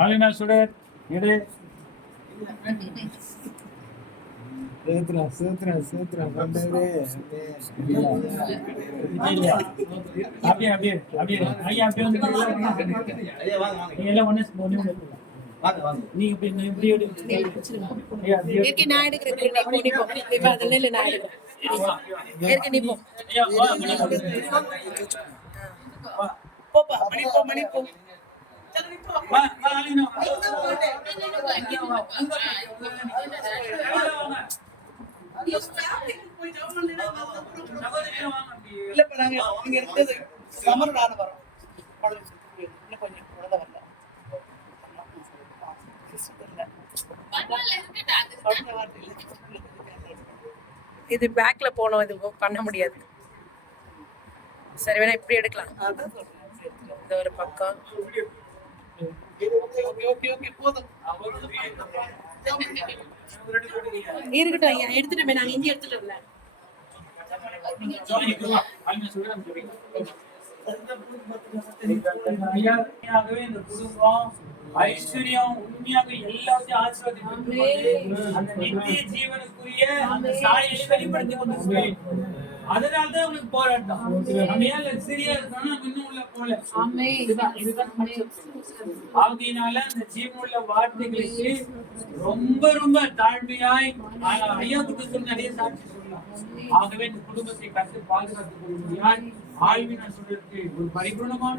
ஆலினா சுடர் எடு. சேத்ரா சேத்ரா வந்தவரே அப்படியே அப்படியே அப்படியே. ஐயா அப்படியே வந்து நீங்க எல்லாம் ஒண்ணு ஒண்ணு நீங்க இப்படி. ஏற்கனவே நான் எடுக்கிறேன் அதெல்லாம் இல்ல நான் எடுக்கிறேன். போப்பா மணி போ மணி போ. வா வா ஆலினா இல்லப்பா நாங்க இங்க இருக்கிறது சமரடான வரோம். இன்னும் கொஞ்சம் குழந்தை வரல. இது பேக்ல போனோம் இது பண்ண முடியாது. சரி வேணா இப்படி எடுக்கலாம். இந்த ஒரு பக்கம். இருக்கட்டும் ஐயா எடுத்துட்டோமே நாங்க இங்கே எடுத்துட்டோம்ல இந்த குடும்பம் ஐஸ்வர்யம் உண்மையாக எல்லாத்தையும் ஆசீர்வதித்து அந்த நித்திய ஜீவனுக்குரிய அந்த சாயை வெளிப்படுத்தி கொண்டு அதனாலதான் உனக்கு போராட்டம். லக்ஸரியா இருக்கோம்னா நம்ம இன்னும் உள்ள போல இதுதான் இதுதான் ஆகையினால அந்த ஜீவனுள்ள வார்த்தைகளுக்கு ரொம்ப ரொம்ப தாழ்மையாய் ஐயா புத்தகத்தில் நிறைய சாட்சி சொல்லலாம். ஆகவே இந்த குடும்பத்தை கற்று பாதுகாத்துக் ஆழ்வினா சொல்றதுக்கு ஒரு பரிபூர்ணமான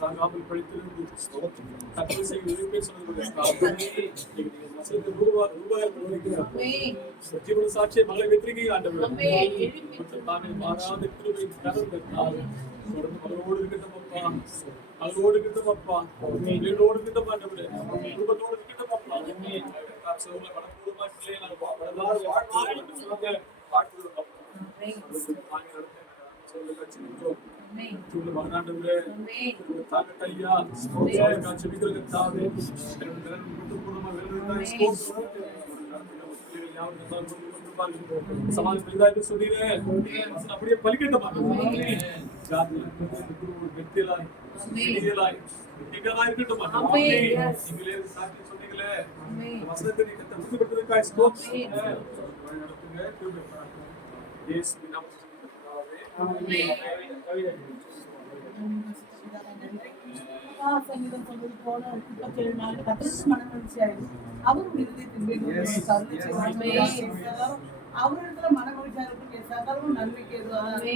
சாகாமல் படித்திருந்து தற்கொலை செய்ய விரும்பி சொன்னது ரூபாய் ரூபாய் ஜீவன சாட்சியை மகளை வெற்றிகை ஆண்டவர் தாங்கள் மாறாத கிருபை கரம் பெற்றார் தொடர்ந்து மகளோடு இருக்கட்டும் அப்பா மகளோடு இருக்கட்டும் அப்பா வீடோடு இருக்கட்டும் ஆண்டவரே குடும்பத்தோடு இருக்கட்டும் அப்பா காட்சியோட வாழ்க்கை வாழ்க்கை கட்சி துள்ள மகனாண்டவரே தாங்க ஐயா காட்சி விக்கிரக தாவே குடும்பமா வேறு சமாஜ் பெரிதாக சொல்லிடுறேன் அப்படியே பலிக்கட்டமா வெற்றியலாய் வெற்றியலாய் நீங்களாய் இருக்கட்டும் நீங்களே சாட்சி சொன்னீங்களே வசனத்தை நீங்க தகுதிப்படுத்துவதற்காக ஸ்தோத்திரம் நடத்துங்க கிருபை பாராட்டுங்க. இயேசுவின் சங்கீதம் சொல்வது போல முப்பத்தேழு நாள் கத்திரத்து அவரும் இருதயத்தின் அவரிடத்துல மனமகிழ்ச்சியா இருக்கும் சகலமும் நன்மைக்கு எதுவாக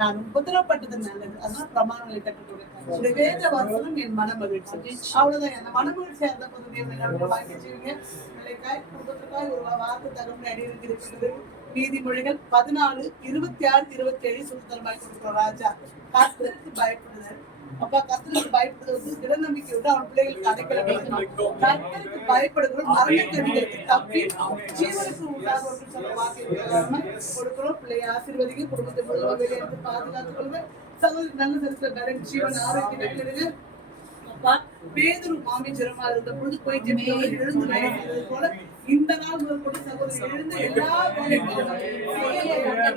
நான் உபத்திரப்பட்டது நல்லது அதனால பிரமாணங்களை கற்றுக்கொடுத்தேன் இந்த வேத வசனம் என் மன மகிழ்ச்சி அவ்வளவுதான் அந்த மன இருந்த போது ஒரு வார்த்தை தகவல் அடியிருக்கு இருக்கிறது நீதிமொழிகள் பதினாலு இருபத்தி ஆறு இருபத்தி ஏழு சுத்தரமாய் கொடுக்குறோம் ராஜா. கர்த்தருக்கு பயப்படுதல். அப்பா கர்த்தருக்கு பயப்படுறது வந்து திட நம்பிக்கை விட அவன் பிள்ளைகளுக்கு அடைக்கல கர்த்தருக்கு பயப்படுகிறோம் மரணக்கடிகளுக்கு தப்பி ஜீவனுக்கு உண்டாகும் சொல்ல வார்த்தை கொடுக்கிறோம். பிள்ளையை ஆசீர்வதிக்க குடும்பத்தை முழுவதும் வெளியே பாதுகாத்துக் கொள்ளுங்க. சகோதரி நல்ல சரித்திர பலன் ஜீவன் ஆரோக்கியம் வெளியிடுங்க பேதுரு மாமி ஜெரமா இருந்த பொழுது போய் ஜெபித்தவர் எழுந்து வேலை போல இந்த நாள் முதல் கொண்டு சகோதரி எழுந்து எல்லா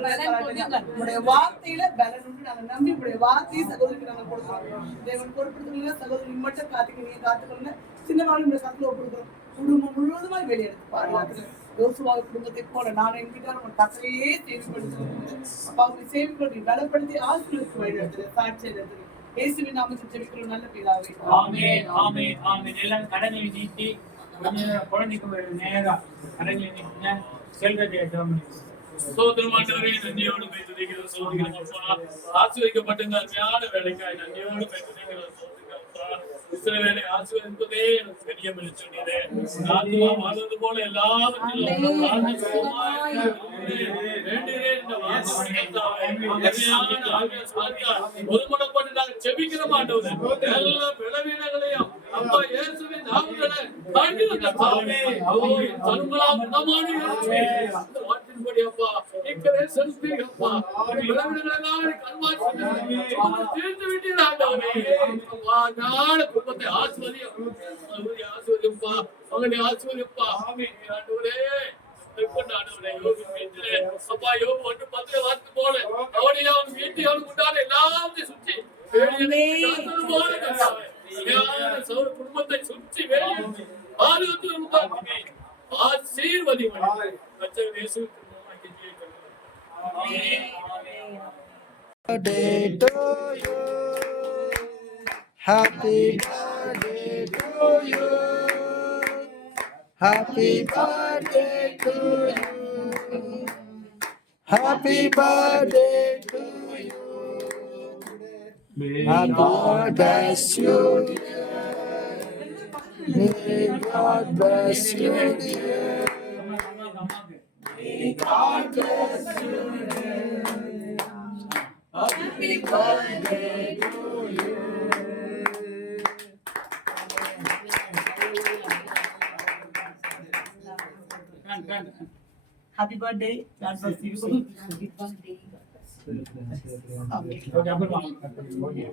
வேலைகளும் உடைய வார்த்தையில பலன் உண்டு. நாங்க நம்பி உடைய வார்த்தையை சகோதரிக்கு நாங்க கொடுக்கிறோம். தேவன் பொறுப்படுத்துங்க சகோதரி மட்டும் காத்துக்கிறீங்க காத்துக்கொள்ளுங்க சின்ன நாள் இந்த சத்துல கொடுக்குறோம். குடும்பம் முழுவதுமாய் வெளியெடுத்து பாருங்க யோசுவா குடும்பத்தை போல நான் என் வீட்டார் உங்க கத்தையே சேமிப்படுத்துகிறேன் அப்பா அவங்க சேமிப்படுத்தி பலப்படுத்தி ஆசிரியருக்கு வழிநடத்துங்க சாட்சியை நடத்துங்க இயேசுவின் நாமத்தில் ஜெபிக்கிறோம். நல்ல பிதாவே. ஆமென் ஆமென் ஆமென். எல்லாம் கடனை நீட்டி குழந்தைக்கு ஒரு நேரா கடனை நீட்டின செல்வத்தை ஜெபம் நன்றியோடு அருமையான வேலைக்காய் நன்றியோடு. இஸ்ரவேலை ஆசீர்வதிப்பதே எனக்கு வாழ்வது போல எல்லாவற்றிலும் ஒருமனப்பட்டு நாங்கள் ஜெபிக்கிறோம் ஆண்டவரே. எல்லா அப்பா இயேசுவின் அப்பா, அப்பா, தீர்த்து விட்டீர் குடும்பத்தை ஆசீர்வதியும். அவருடைய ஆசீர்வதியும்ப்பா. அவனுடைய ஆண்டவரே. இப்படி ஆண்டவரே, யோபு வீட்டிலே, அப்பா, யோபு ஒன்று பத்துல வார்த்தை போல, அவனையும் அவன் வீட்டையும் அவனுக்கு உண்டான எல்லாவற்றையும் சுற்றி, வேலியை காத்தது போல கர்த்தாவே. சரியான சௌர குடும்பத்தை சுற்றி வேலியை ஆரோக்கியத்தை உண்டாக்கி, ஆசீர்வதியும். கர்த்தர் இயேசுவின் நாமத்தில் ஜெபிக்கிறேன். birthday to you. Happy birthday to you. Happy birthday to you. Happy birthday to you. May God bless you, dear. May God bless you, dear. May God bless you, dear. Happy birthday to you. Happy birthday that was you okay अब